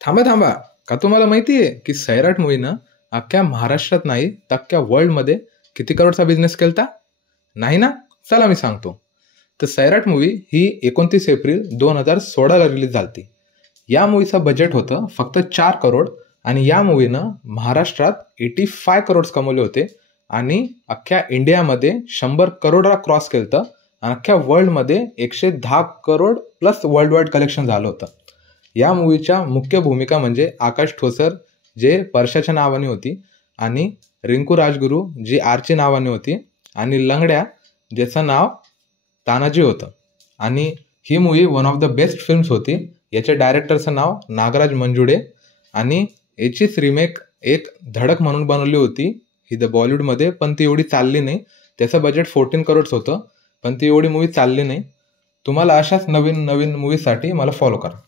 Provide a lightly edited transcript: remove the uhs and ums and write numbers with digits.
थांबा थांबा, का तुम्हाला माहिती आहे की सैराट मूवीनं अख्ख्या महाराष्ट्रात नाही तर अख्ख्या वर्ल्डमध्ये किती करोडचा बिझनेस केलता? नाही ना? चला मी सांगतो. तर सैराट मूवी ही 29 एप्रिल 2016ला रिलीज झाली. या मूवीचं बजेट होतं फक्त 4 करोड आणि या मूवीनं महाराष्ट्रात 85 करोड्स कमवले होते आणि अख्ख्या इंडियामध्ये 100 करोडला क्रॉस केलं आणि अख्ख्या वर्ल्डमध्ये 110 crore plus world wide collection झालं होतं. या मूवीच्या मुख्य भूमिका म्हणजे आकाश ठोसर जे परशाच्या नावाने होती आणि रिंकू राजगुरू जी आरची नावाने होती आणि लंगड्या ज्याचं नाव तानाजी होतं. आणि ही movie one of the best films होती. याच्या डायरेक्टरचं नाव नागराज मंजुळे आणि याचीच रिमेक एक धडक म्हणून बनवली होती ही द बॉलिवूडमध्ये, पण ती एवढी चालली नाही. त्याचं बजेट 14 करोड्स होतं पण ती एवढी मूवी चालली नाही. तुम्हाला अशाच नवीन नवीन मूवीसाठी मला फॉलो करा.